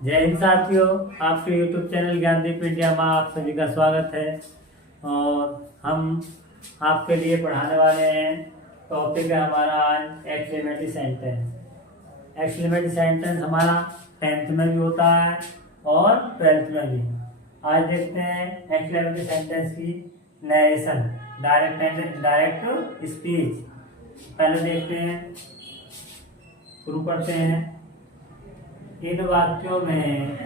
जय हिंद साथियों। आपके YouTube चैनल ज्ञानदीप इंडिया में आप सभी का स्वागत है। और हम आपके लिए पढ़ाने वाले हैं। टॉपिक है हमारा आज एक्सक्लेमेटरी सेंटेंस। एक्सक्लेमेटरी सेंटेंस हमारा 10th में भी होता है और 12th में भी। आज देखते हैं एक्सक्लेमेटरी सेंटेंस की नरेशन, डायरेक्ट स्पीच। पहले देखते हैं, शुरू करते हैं। इन वाक्यों में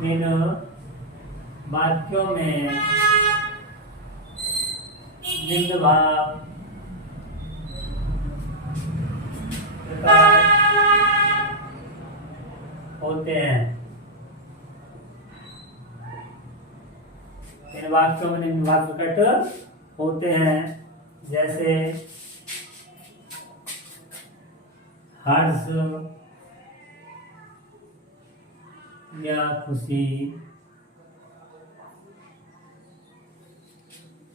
निम्न भाव प्रकार होते हैं। इन वाक्यों में निम्न भाव प्रकट होते हैं, जैसे हर्ष या खुशी,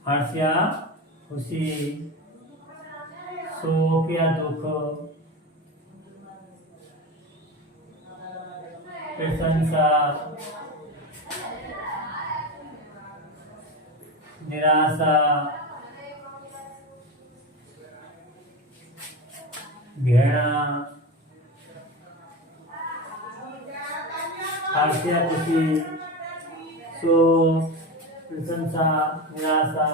हर्ष या खुशी, शोक या दुख, प्रशंसा, निराशा, घृणा। हर्ष या खुशी, शोक, प्रशंसा, निराशा,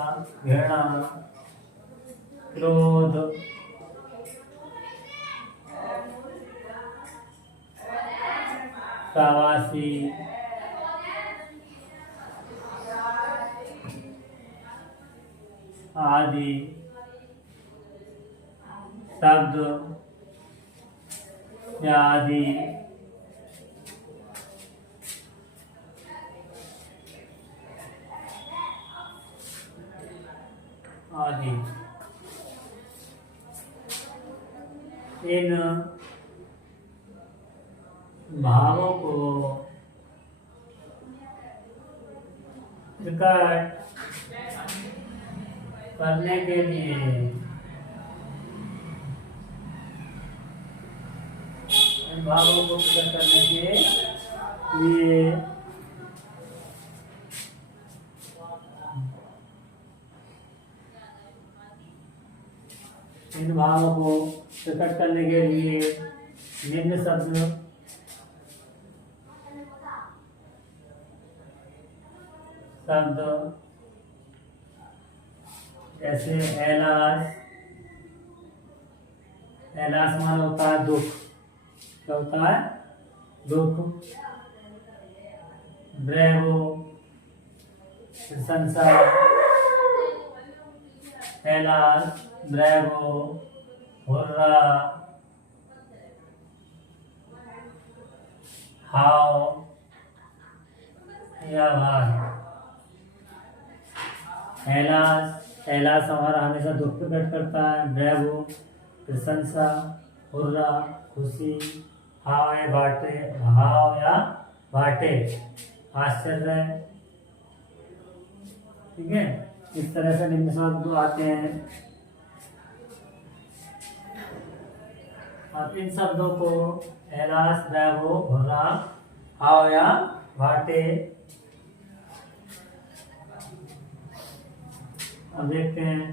घृणा, क्रोध, शाबाशी, आदि शब्द या आदि इन भावों को प्रकट करने के लिए इन भावों को प्रकट करने के लिए इन भावों को प्रकट करने के लिए निम्न शब्द जैसे ऐलास। ऐलास माना होता है दुख। क्या होता है? दुख। ब्रेवो प्रशंसा। ऐलास, ब्रेवो, हुर्रा, हाउ या भाई। ऐलास हमारा हमेशा दुख प्रकट करता है। ब्रेवो प्रशंसा, हुर्रा खुशी, हाव या भाटे आश्चर्य। ठीक है, इस तरह से निम्न शब्द आते हैं। अब इन शब्दों को ऐलास, ब्रेवो, हुर्रा, हाव या भाटे। अब देखते हैं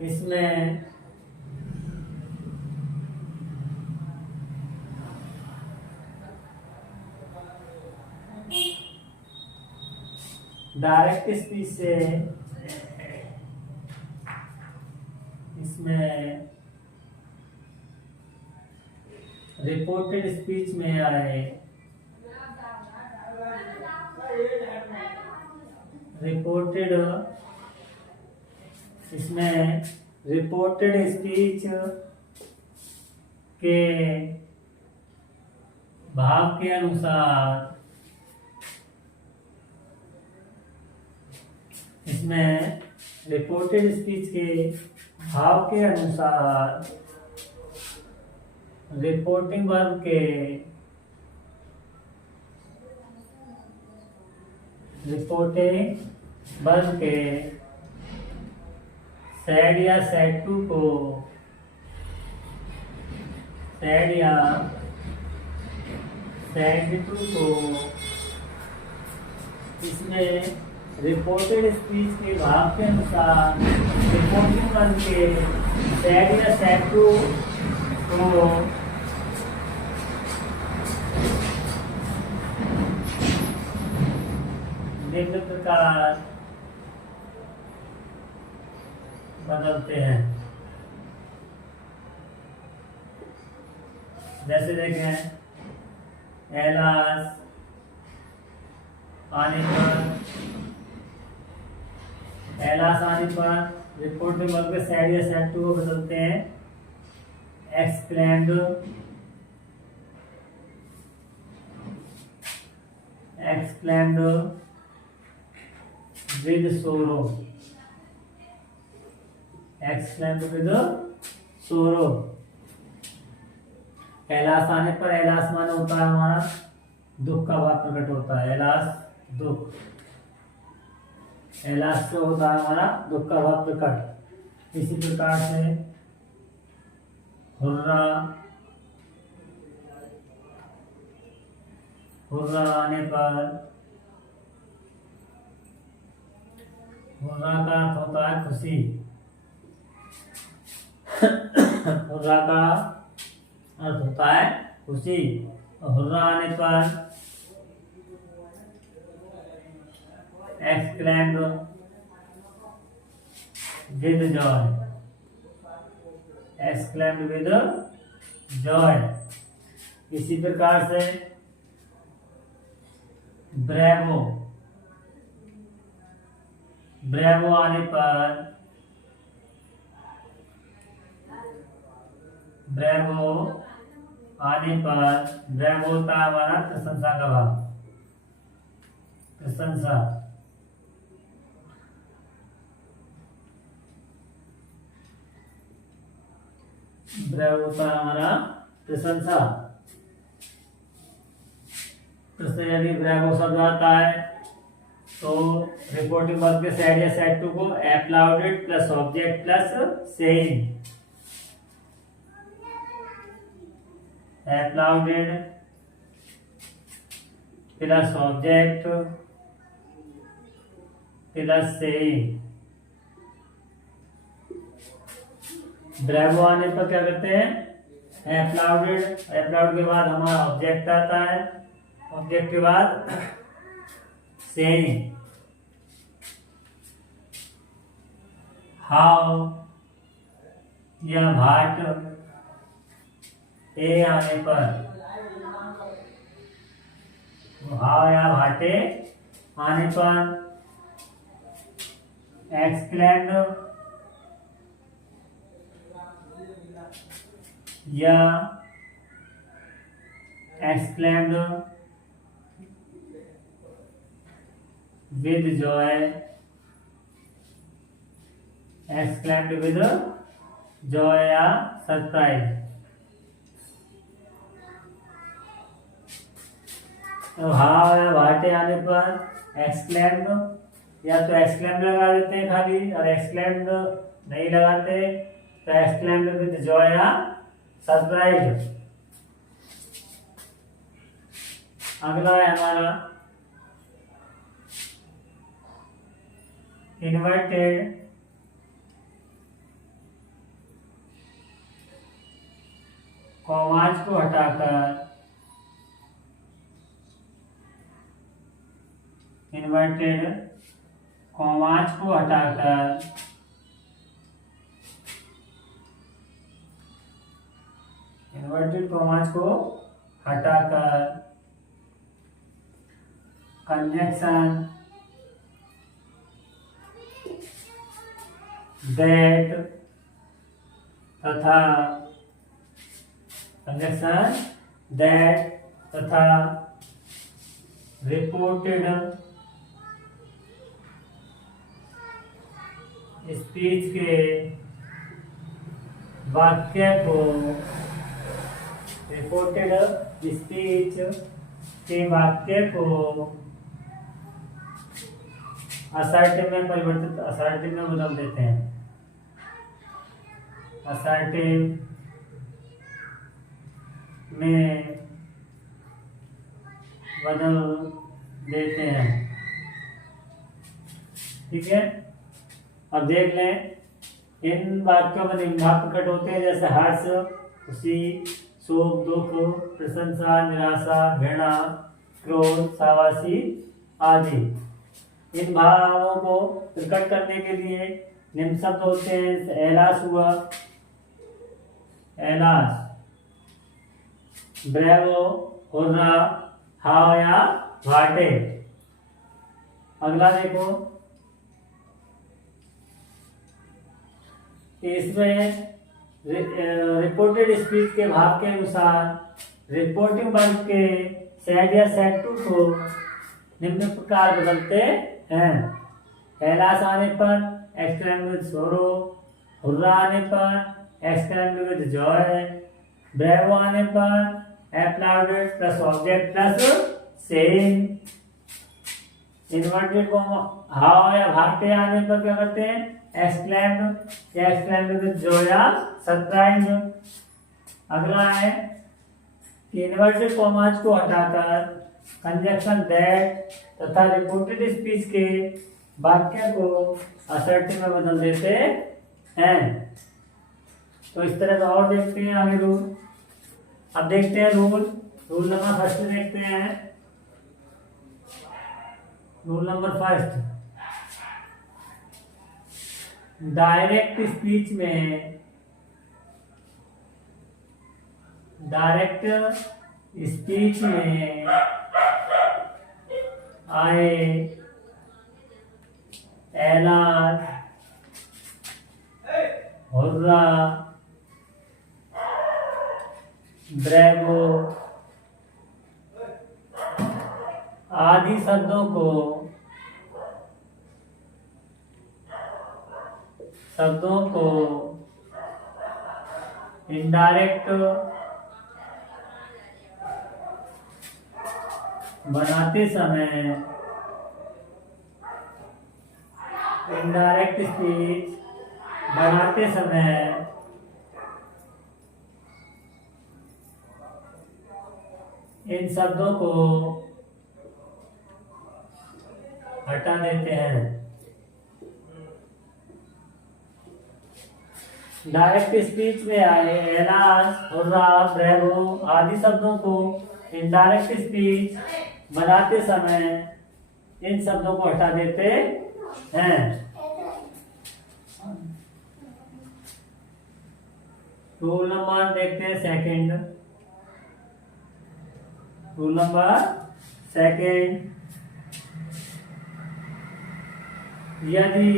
इसमें डायरेक्ट स्पीच से इसमें रिपोर्टेड स्पीच में आए। रिपोर्टेड इसमें रिपोर्टेड स्पीच के भाव के अनुसार इसमें रिपोर्टेड स्पीच के भाव के अनुसार रिपोर्टिंग वर्ब के सैड या सैड टू को सैड या सेंड टू को इसमें रिपोर्टेड स्पीच के भाग के अनुसार रिपोर्टिंग वर्ग के सेड या सेड टू को निम्न प्रकार बदलते हैं। जैसे देखें, एलास आने पर रिपोर्ट में वर्ग के सेड या सेड टू को बदलते हैं एक्सक्लेम्ड विद सोरो, एक्सक्लेम्ड विद सोरो। एलास आने पर, एलास माने होता है हमारा दुख का भाव प्रकट होता है, एलास दुख, एलास से होता है हमारा दुख का भाव प्रकट। इसी प्रकार से हुर्रा आने पर, हुर्रा का अर्थ होता है खुशी, हुर्रा का अर्थ होता है खुशी। हुर्रा आने पर exclaimed with Joy, exclaimed with Joy. इसी प्रकार से ब्रेवो, ब्रेवो आने पर, ब्रेवो आने पर, ब्रेवो होता है हमारा प्रशंसा का भाव, प्रशंसा। ब्रेवो होता है हमारा प्रशंसा। तो यदि ब्रेवो शब्द आता है तो रिपोर्टिंग वर्ब के सेड या सेड टू को applauded plus object plus saying, applauded plus object plus saying। Bravo आने पर क्या करते हैं, एप्लाउडेड, एप्लाउड के बाद हमारा ऑब्जेक्ट आता है, ऑब्जेक्ट के बाद सेइंग। हाउ या भाट ए आने पर, हाव या भाटे आने पर एक्सक्लेम्ड या exclaimed with Joy, exclaimed with joy या सरप्राइज। तो हाव या भाटे आने पर एक्सक्लेम्ड या तो एक्सक्लेम्ड लगा देते हैं खाली, और एक्सक्लेम्ड नहीं लगाते तो एक्सक्लेम्ड विद जॉय या सरप्राइज। अगला है हमारा इन्वर्टेड कॉमाज को हटाकर, इन्वर्टेड कॉमाज को हटाकर इन्वर्टेड कॉमाज को हटाकर कंजंक्शन दैट तथा कंजंक्शन दैट तथा रिपोर्टेड स्पीच के वाक्य को, रिपोर्टेड स्पीच के वाक्य को असर्टिव में परिवर्तित, असर्टिव में बदल देते हैं। असर्टिव में बदल देते हैं। ठीक है, अब देख लें इन वाक्यों में निम्नलिखित प्रकट होते हैं, जैसे हर्ष, खुशी, शोक, दुख, प्रशंसा, निराशा, घृणा, क्रोध, शाबाशी आदि। इन भावों को प्रकट करने के लिए निम्न शब्द होते हैं। ऐलास हुआ, ऐलास, ब्रेवो, हुर्रा, हाव या वाटे। अगला देखो, इसमें रिपोर्टेड स्पीच के भाग के अनुसार रिपोर्टिंग वर्ब के सेड या सेड टू को निम्न प्रकार बदलते हैं। ऐलास आने पर एक्सक्लेम विद सोरो, हुर्रा आने पर एक्सक्लेम विद जॉय, ब्रेवो आने पर applauded plus object plus saying. Inverted comma how या भाटे आने पर क्या करते हैं? एक्सक्लेम्ड या एक्सक्लेम्ड विद जॉय या सरप्राइज्ड। अगला है कि इन्वर्टेड कॉमास को हटाकर कंजक्शन दैट तथा रिपोर्टेड स्पीच के वाक्य को असर्टिव में बदल देते हैं। तो इस तरह से और देखते हैं आगे रूल। अब देखते हैं रूल नंबर फर्स्ट देखते हैं। Rule number first, direct speech में आए ऐलान, हुर्रा, ब्रेवो आदि शब्दों को इनडायरेक्ट बनाते समय, इनडायरेक्ट स्पीच बनाते समय इन शब्दों को हटा देते हैं। डायरेक्ट स्पीच में आए ऐलान, हुर्रा, ब्रेवो आदि शब्दों को इनडायरेक्ट स्पीच बनाते समय इन शब्दों को हटा देते हैं। रूल नंबर देखते हैं सेकंड। रूल नंबर सेकंड, यदि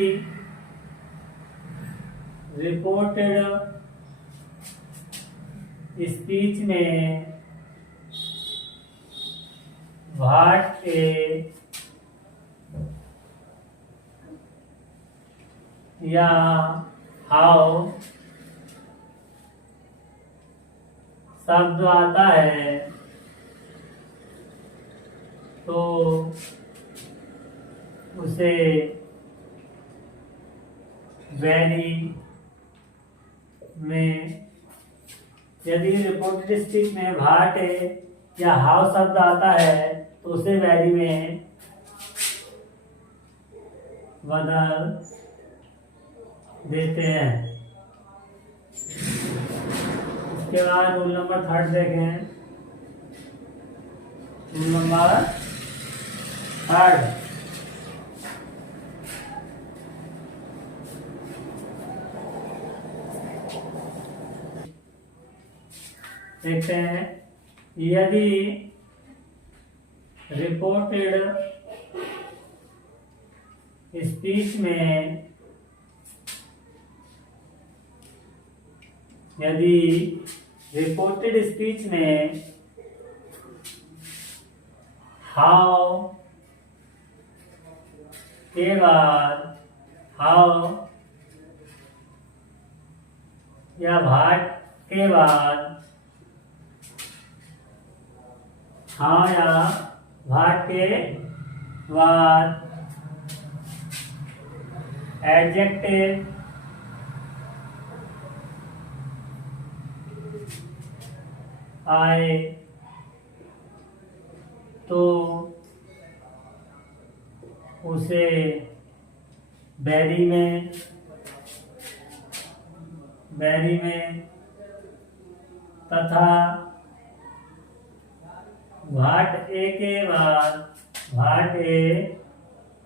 रिपोर्टेड स्पीच में व्हाट के या हाउ शब्द आता है तो उसे वेरी में, यदि रिपोर्टेड स्पीच में व्हाट या हाउ शब्द आता है तो उसे वेरी में बदल देते हैं। इसके बाद रूल नंबर थर्ड देखें। रूल नंबर थर्ड, देखते हैं, यदि रिपोर्टेड स्पीच में हाउ के बाद हाउ या भाट के बाद हाउ या भाट के बाद एडजेक्टिव आए तो उसे बैरी में तथा घाट ए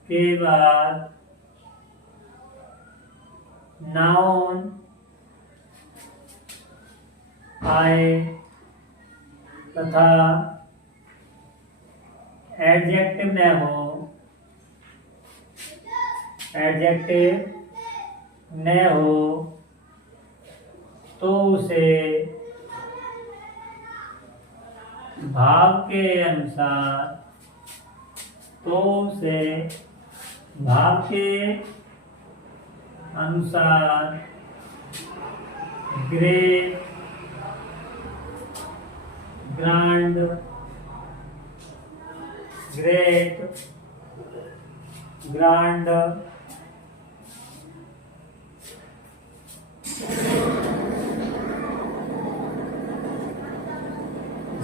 के बाद नाउन आए तथा एडजेक्टिव न हो तो उसे भाव के अनुसार ग्रेट, ग्रांड,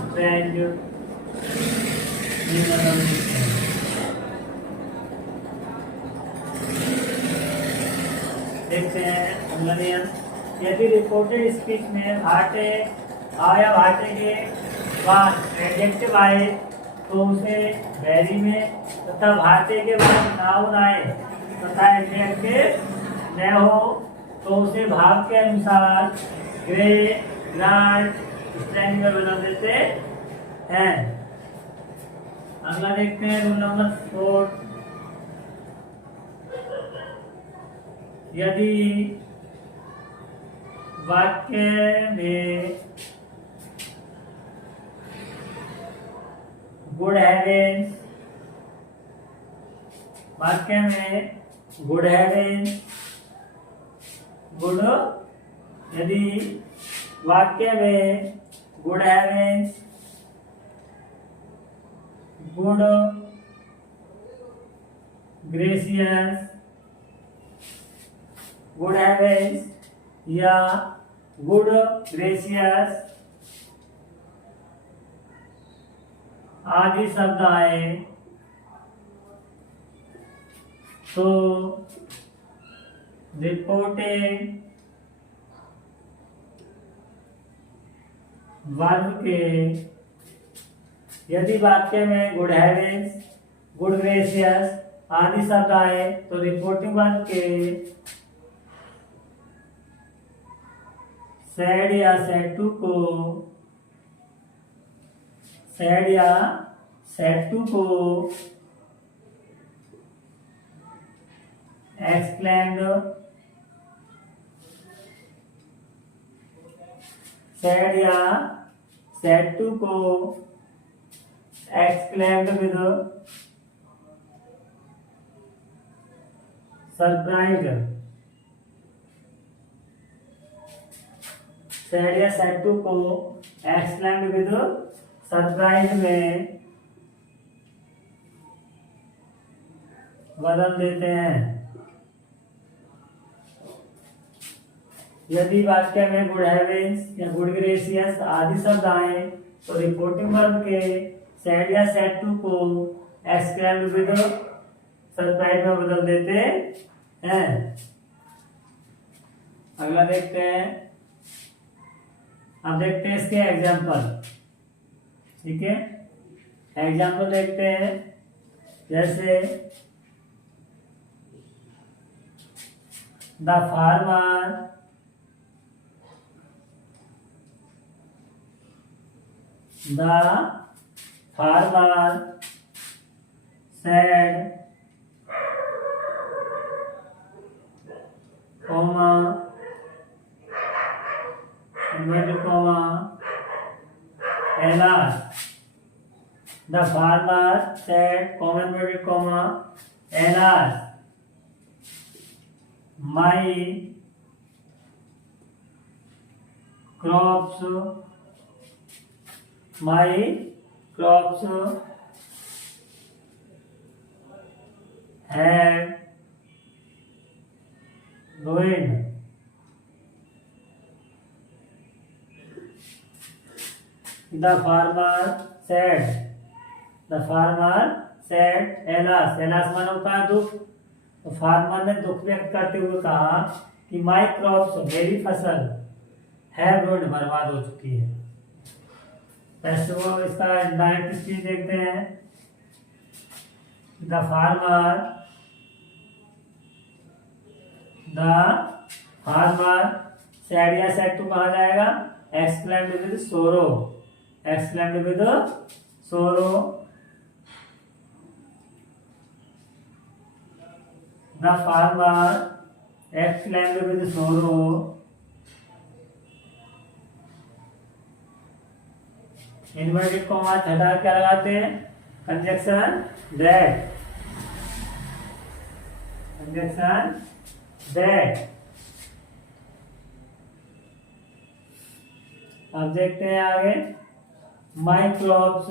स्ट्रेंज देखते हैं अगला नियम। यदि रिपोर्टेड स्पीच में भाटे आया भाटे के बाद एडजेक्टिव आए तो उसे बैरी में तथा भाटे के बाद नाउन आए तथा एडजेक्टिव न हो तो उसे भाव के अनुसार ग्रे, ग्रांड, स्ट्रेंज में बदल देते हैं। अगला देखते हैं रूल नंबर 4। यदि वाक्य में गुड हैवेंस यदि वाक्य में गुड हैवेंस, गुड ग्रेसियस, गुड हैवेंस या गुड ग्रेसियस आदि शब्द आए तो रिपोर्टेड वर्ब के, यदि वाक्य में गुड हैवेंस, गुड ग्रेसियस आदि शब्द आए तो रिपोर्टिंग वर्ब के सैड या सैड टू को एक्सप्लेन्ड, सैड या सैड टू को एक्सप्लेन्ड विद सरप्राइज, सैड या सैड टू को एक्सप्लेन्ड विद सरप्राइज में बदल देते हैं। यदि वाक्य में गुड हैवेंस या गुड ग्रेसियस आदि शब्द आए तो रिपोर्टिंग वर्ब के सैड या सैड टू को एक्सप्लेन्ड विद सरप्राइज में बदल देते हैं। अगला देखते हैं। अब देखते हैं इसके एग्जाम्पल। ठीक है, एग्जाम्पल देखते हैं। जैसे the farmer said, comma, inverted comma, alas. The farmer said, comma, inverted comma, alas, my crops had ruined. The farmer said, the farmer said alas, alas माने होता है दुख। तो फार्मर ने दुख व्यक्त करते हुए कहा कि माई क्रॉप्स, मेरी फसल हैव रुइन्ड, बर्बाद हो चुकी है। ऐसे वो इसका डायरेक्ट स्पीच देखते हैं। द फार्मर सैड या सैड टू कहा जाएगा, एक्सक्लेम्ड विद सोरो, एक्सक्लेम्ड विद सोरो। द फार्मर एक्सक्लेम्ड विद सोरो, इन्वर्टेड कॉमा हटा क्या लगाते हैं, कंजक्शन दैट, कंजक्शन दैट। अब देखते हैं आगे, my crops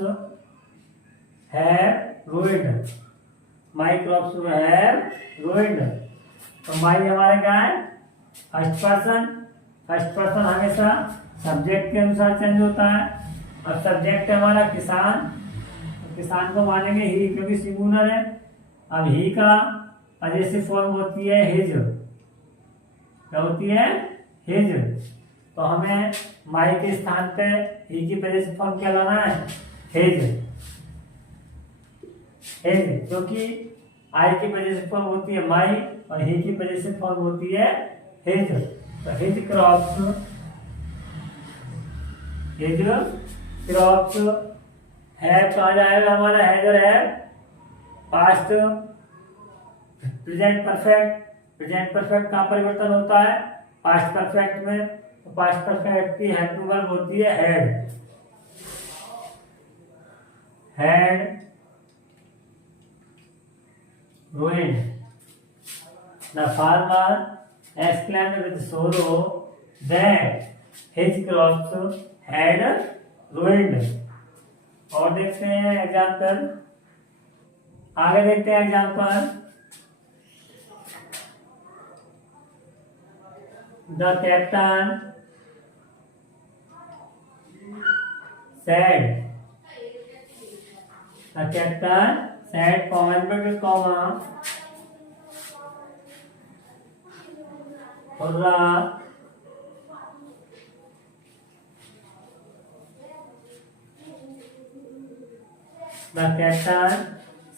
have ruined, my crops have ruined. तो माई हमारे क्या है, फर्स्ट पर्सन, फर्स्ट पर्सन हमेशा सब्जेक्ट के अनुसार चेंज होता है। अब सब्जेक्ट है हमारा किसान, तो किसान को मानेंगे ही, क्योंकि सिंगुलर है। अब ही का पजेसिव फॉर्म होती है हिज, क्या होती है, हिज। तो हमें माई के स्थान पे ही की पजेसिव फॉर्म क्या लाना है, हिज, हिज। क्योंकि आई की पजेसिव फॉर्म होती है माई और ही की पजेसिव फॉर्म होती है हिज। तो his crops, his crops have कहा जाएगा हमारा, हैज और have past present perfect, present perfect का परिवर्तन होता है पास्ट परफेक्ट में। तो पास्ट परफेक्ट की हेड टू वर्ब होती है had, had ruined, the farmer exclaimed with sorrow that his crops had ruined। और देखते हैं एग्जाम्पल, आगे देखते हैं example. The captain said, the captain said, comma inverted comma, hurrah, the captain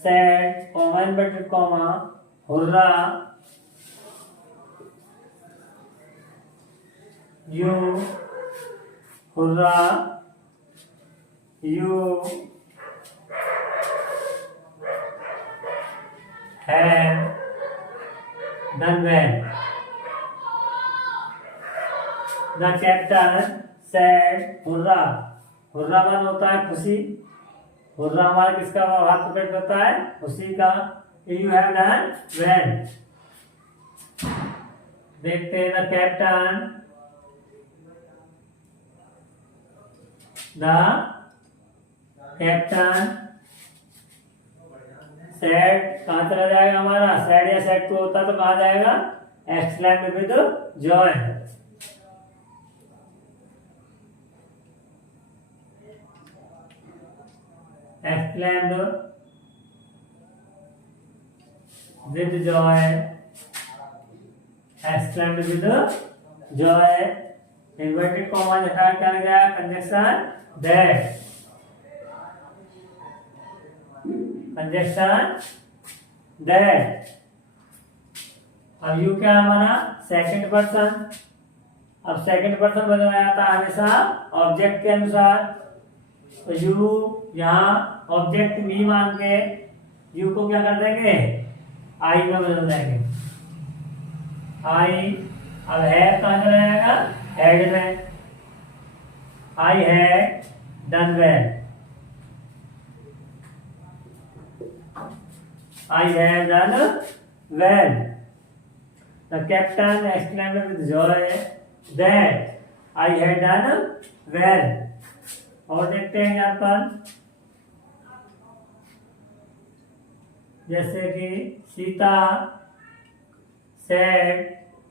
said, comma inverted comma, hurrah, you, hurrah, you have done well। The captain said, hurrah, hurrah मान होता है खुशी, हुर्रा हमारा किसका हाथ प्रकट होता है, खुशी का। You have done well। देखते हैं the captain, the captain sad कहाँ चला जाएगा हमारा, सैड या सैड टू होता तो कहाँ जाएगा, exclaimed with Joy. Exclaimed with Joy, exclaimed with Joy. Inverted comma हटा क्या लग जाएगा, कंजक्शन दैट, कंजक्शन दैट। अब यू क्या हमारा, सेकंड पर्सन। अब सेकंड पर्सन बनाया जाता है हमेशा ऑब्जेक्ट के अनुसार। तो यू यहाँ ऑब्जेक्ट मी मान के यू को क्या कर देंगे, आई में बदल देंगे, आई। अब है कहाँ चला जाएगा, हेड में, I had done well, I have done well। The captain exclaimed with joy that I had done well। और देखते हैं यहाँ पर, जैसे कि Sita said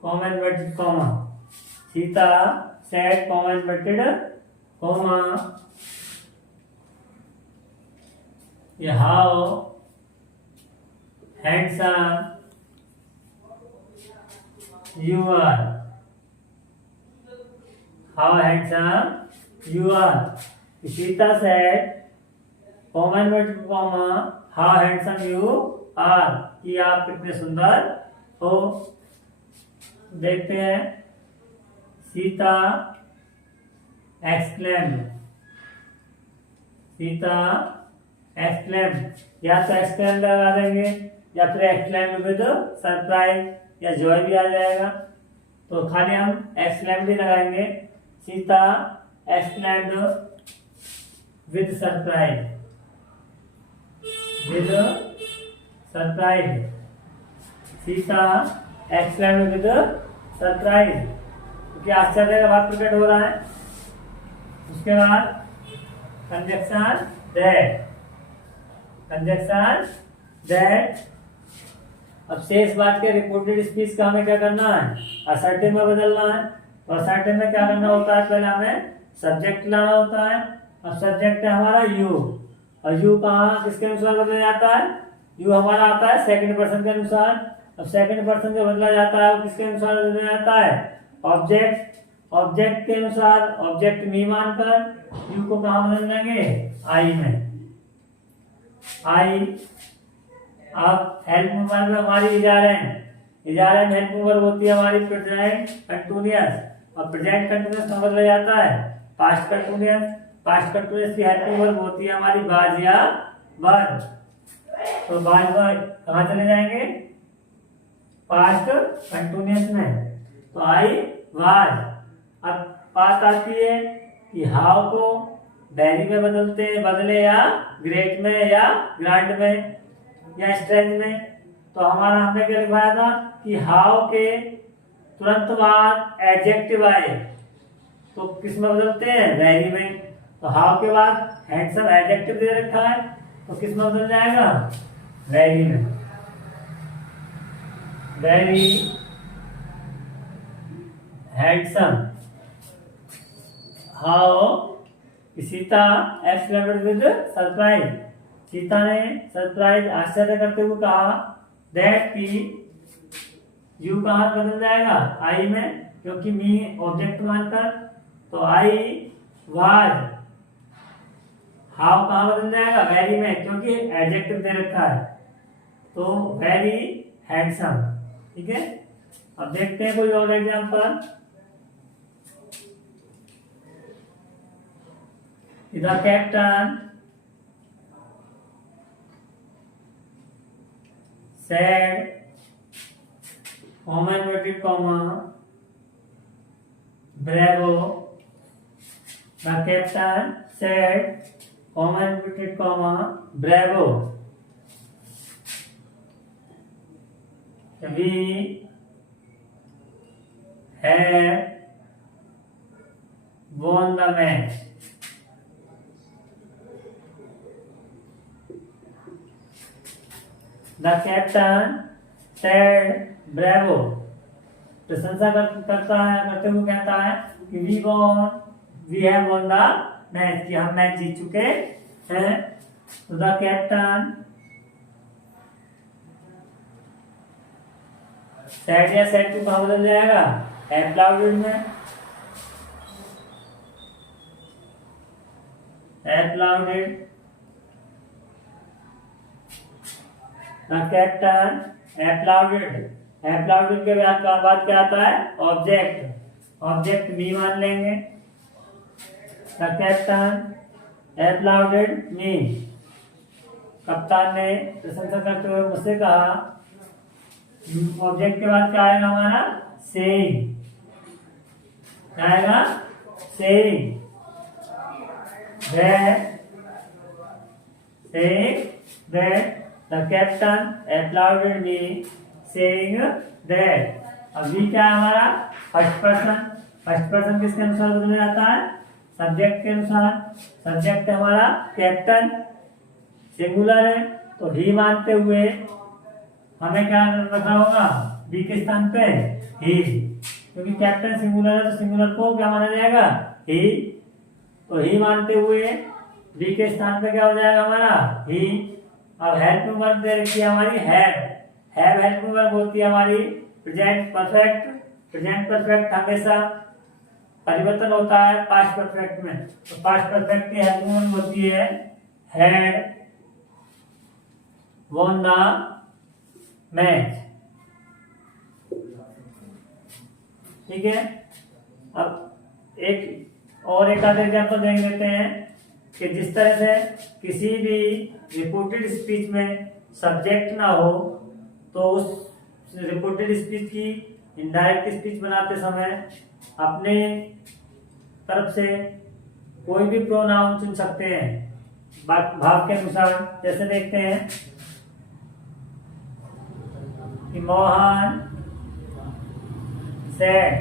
comma inverted comma, Sita said comma inverted comma, ये how handsome you are, how handsome you are. Sita said comma inverted comma how handsome you are, कि आप कितने सुंदर हो। देखते हैं, सीता exclaimed, सीता exclaimed, या तो exclaimed लगा देंगे या फिर exclaimed विद सरप्राइज या जॉय भी आ जाएगा, तो खाली हम exclaimed ही लगाएंगे। Sita exclaimed with surprise, with surprise, Sita exclaimed with surprise, क्योंकि आश्चर्य का भाव प्रकट हो रहा है। उसके बाद कंजक्शन दैट, कंजक्शन दैट। अब शेष बात के रिपोर्टेड स्पीच का हमें क्या करना है, असर्टिव में बदलना है। तो असर्टिव में क्या करना होता है, पहले हमें सब्जेक्ट लाना होता है। अब सब्जेक्ट है हमारा यू, और यू कहाँ किसके अनुसार बदला जाता है, यू हमारा आता है सेकंड पर्सन के अनुसार। अब सेकंड पर्सन जो बदला जाता है वो किसके अनुसार बदला जाता है, ऑब्जेक्ट, ऑब्जेक्ट के अनुसार। ऑब्जेक्ट मी मानकर यू को कहाँ बदल देंगे, आई में, आई। अब हेल्प मूवर में हमारी इजारे में हेल्प मूवर होती है हमारी प्रेजेंट कंटिन्यूअस, और प्रेजेंट कंटिन्यूअस में बदला जाता है पास्ट कंटिन्यूअस। पास्ट कंटिन्यूअस की हेल्प मूवर होती है हमारी वाज या वर, तो वाज वर कहाँ चले जाएंगे, पास्ट कंटिन्यूअस में, तो आई वाज। अब बात आती है कि हाउ को वेरी में बदले या ग्रेट में या ग्रांड में या स्ट्रेंथ में। तो हमारा हमने क्या लिखवाया था कि हाउ के तुरंत बाद एडजेक्टिव आए तो किस में बदलते हैं, वेरी में। तो हाउ के बाद हैंडसम एडजेक्टिव दे रखा है तो किस में बदल जाएगा, वेरी में। Very handsome, how Sita exclaimed with surprise, Sita ने सरप्राइज आश्चर्य करते हुए कहा दैट कि यू कहाँ बदल जाएगा, आई में, क्योंकि मी ऑब्जेक्ट मानकर। तो आई वाज, हाउ कहाँ बदल जाएगा, वेरी में, क्योंकि एडजेक्टिव दे रखा है, तो वेरी हैंडसम। ठीक है, अब देखते हैं कोई और example. The captain said, comma inverted comma, bravo. The captain said, comma inverted comma, bravo. We have won the match. The captain said, bravo. प्रशंसा करते हुए कहता है कि we have won the match, कि हम मैच जीत चुके हैं। तो the captain said या said टू कहाँ बदल जाएगा, applauded में, applauded। The captain applauded, applauded के बाद क्या आता है, ऑब्जेक्ट, ऑब्जेक्ट मी मान लेंगे। The captain applauded me, कप्तान ने प्रशंसा करते हुए मुझसे कहा। ऑब्जेक्ट के बाद क्या आएगा हमारा, सेइंग, क्या आएगा, saying that the captain applauded me saying that। अभी क्या है हमारा, फर्स्ट पर्सन। फर्स्ट पर्सन किसके अनुसार बदला जाता है, सब्जेक्ट के अनुसार। सब्जेक्ट हमारा कैप्टन, सिंगुलर है, तो ही मानते हुए हमें क्या रखना होगा, बी के स्थान पे ही, क्योंकि कैप्टन सिंगुलर है तो सिंगुलर को क्या माना जाएगा, ही। तो ही मानते हुए बी के स्थान पे क्या हो जाएगा हमारा ही। अब हेल्पिंग वर्ब दे रखी है हमारी हैव हेल्पिंग वर्ब होती है हमारी प्रेजेंट परफेक्ट। प्रेजेंट परफेक्ट हमेशा परिवर्तन होता है पास्ट परफेक्ट में, तो पास्ट परफेक्ट की हेल्पिंग वर्ब होती है हैड won the मैच। ठीक है, अब एक आध एग्जाम्पल देख लेते हैं कि जिस तरह से किसी भी रिपोर्टेड स्पीच में सब्जेक्ट ना हो तो उस रिपोर्टेड स्पीच की इनडायरेक्ट स्पीच बनाते समय अपने तरफ से कोई भी प्रोनाउन चुन सकते हैं भाव के अनुसार। जैसे देखते हैं कि Mohan said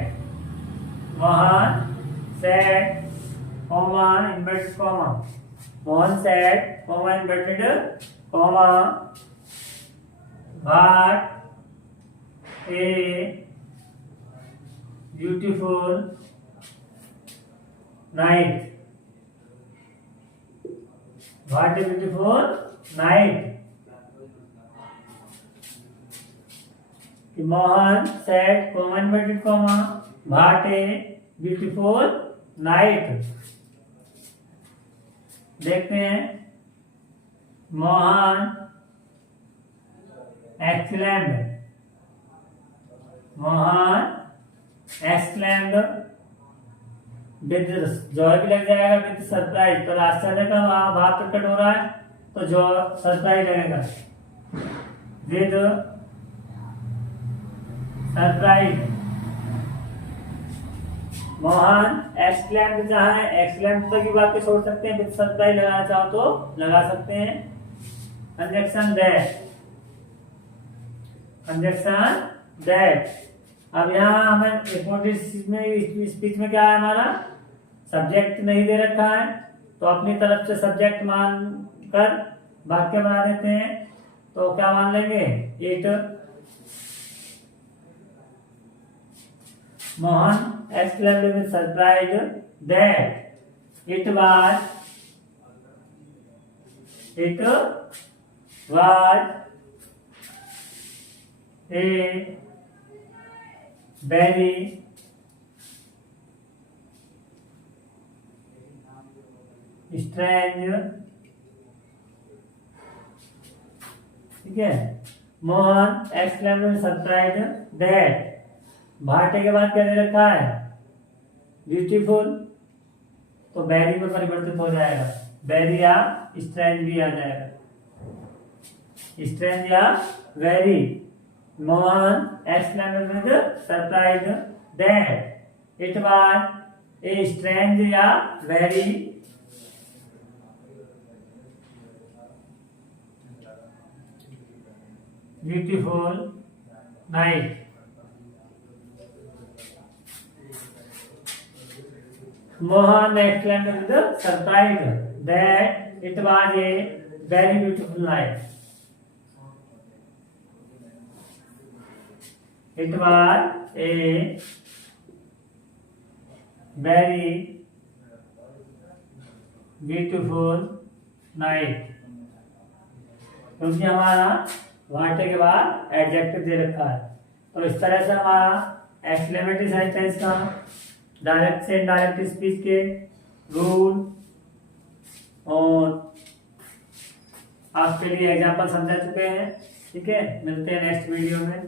comma inverted comma, Mohan said comma inverted comma what a beautiful night, what a beautiful night. Mohan said comma inverted comma what a beautiful night. देखते हैं मोहन एक्सक्लेम्ड विद जॉय भी लग जाएगा विद सरप्राइज, पर आश्चर्य का भाव प्रकट हो रहा है तो जो सरप्राइज लगेगा विद सरप्राइज। मोहन एक्सक्लेम्ड चाहे एक्सक्लेम्ड तक की बात छोड़ सकते हैं, विद सरप्राइज लगाना चाहो तो लगा सकते हैं। Conjunction that. अब यहाँ हमें रिपोर्टेड स्पीच में क्या है हमारा सब्जेक्ट नहीं दे रखा है, तो अपनी तरफ से सब्जेक्ट मान कर वाक्य बना देते हैं। तो क्या मान लेंगे it Mohan exclaimed with surprise that it was a very strange। ठीक है, Mohan exclaimed with surprise that, भाटे के बाद क्या दे रखा है ब्यूटीफुल, तो वेरी में परिवर्तित हो जाएगा, वेरी या स्ट्रेंज भी आ जाएगा, स्ट्रेंज या very. Mohan exclaimed with surprise that it was a strange या very beautiful night. Mohan exclaimed with surprise that it was a very beautiful night. It was a very beautiful night। क्योंकि हमारा वाटे के बाद adjective दे रखा है, तो इस तरह से हमारा एक्सक्लेमेटरी सेंटेंस का डायरेक्ट से इनडायरेक्ट स्पीच के रूल और आपके लिए एग्जाम्पल समझा चुके हैं। ठीक है, मिलते हैं नेक्स्ट वीडियो में।